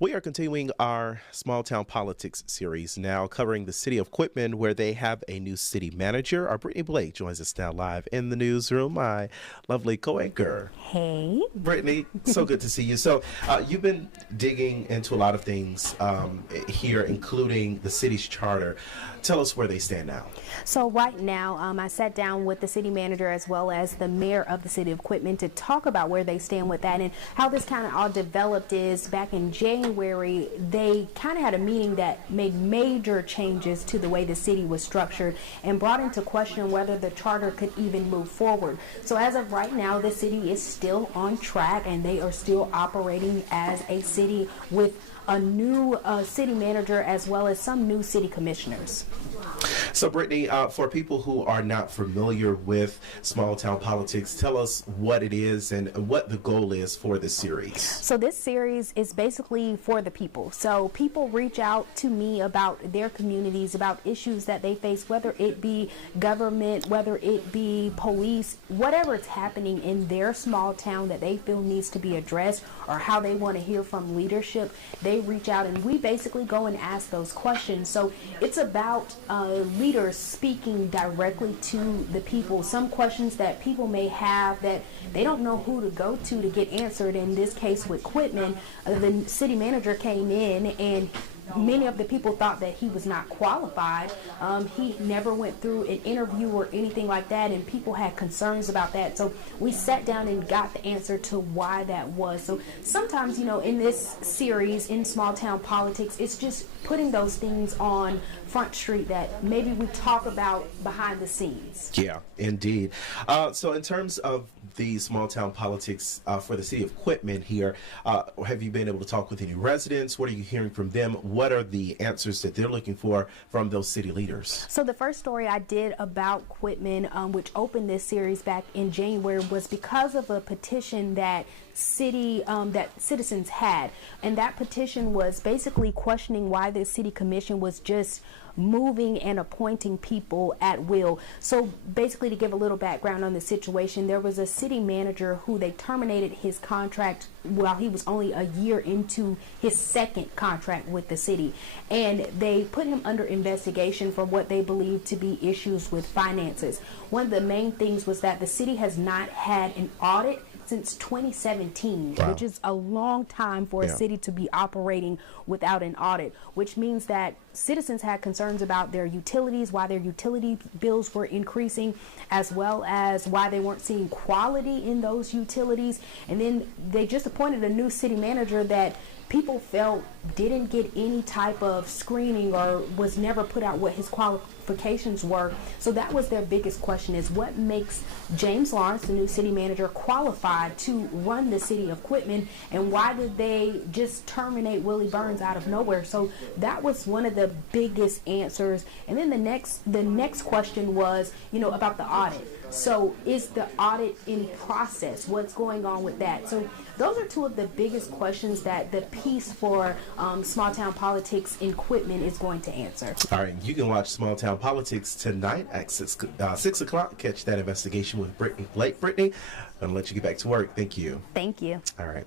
We are continuing our small town politics series now, covering the city of Quitman, where they have a new city manager. Our Brittany Blake joins us now live in the newsroom. My lovely co-anchor. Hey. Brittany, so good to see you. So you've been digging into a lot of things here, including the city's charter. Tell us where they stand now. So right now, I sat down with the city manager as well as the mayor of the city of Quitman to talk about where they stand with that, and how this kind of all developed is back in January, they kind of had a meeting that made major changes to the way the city was structured and brought into question whether the charter could even move forward. So as of right now, the city is still on track and they are still operating as a city with a new city manager as well as some new city commissioners. So Brittany, for people who are not familiar with small town politics, tell us what it is and what the goal is for this series. So this series is basically for the people. So people reach out to me about their communities, about issues that they face, whether it be government, whether it be police, whatever is happening in their small town that they feel needs to be addressed, or how they want to hear from leadership. They reach out and we basically go and ask those questions. So it's about leaders speaking directly to the people. Some questions that people may have that they don't know who to go to get answered. In this case with Quitman, the city manager came in and many of the people thought that he was not qualified. He never went through an interview or anything like that, and people had concerns about that. So we sat down and got the answer to why that was. So sometimes, you know, in this series, in small town politics, it's just putting those things on Front Street that maybe we talk about behind the scenes. Yeah, indeed. So in terms of the small town politics for the city of Quitman here, have you been able to talk with any residents? What are you hearing from them? What are the answers that they're looking for from those city leaders? So the first story I did about Quitman, which opened this series back in January, was because of a petition that citizens had, and that petition was basically questioning why the city commission was just moving and appointing people at will. So basically, to give a little background on the situation, there was a city manager who they terminated his contract while he was only a year into his second contract with the city, and they put him under investigation for what they believed to be issues with finances. One of the main things was that the city has not had an audit since 2017, wow, which is a long time for a city to be operating without an audit, which means that citizens had concerns about their utilities, why their utility bills were increasing, as well as why they weren't seeing quality in those utilities. And then they just appointed a new city manager that people felt didn't get any type of screening or was never put out what his qualifications were. So that was their biggest question, is what makes James Lawrence, the new city manager, qualified to run the city of Quitman, and why did they just terminate Willie Burns out of nowhere? So that was one of the biggest answers. And then the next question was, you know, about the audit. So is the audit in process? What's going on with that? So those are two of the biggest questions that the piece for small town politics in Quitman is going to answer. All right, you can watch Small Town Politics tonight at 6 o'clock. Catch that investigation with Brittany Blake. Brittany, I'm going to let you get back to work. Thank you. Thank you. All right.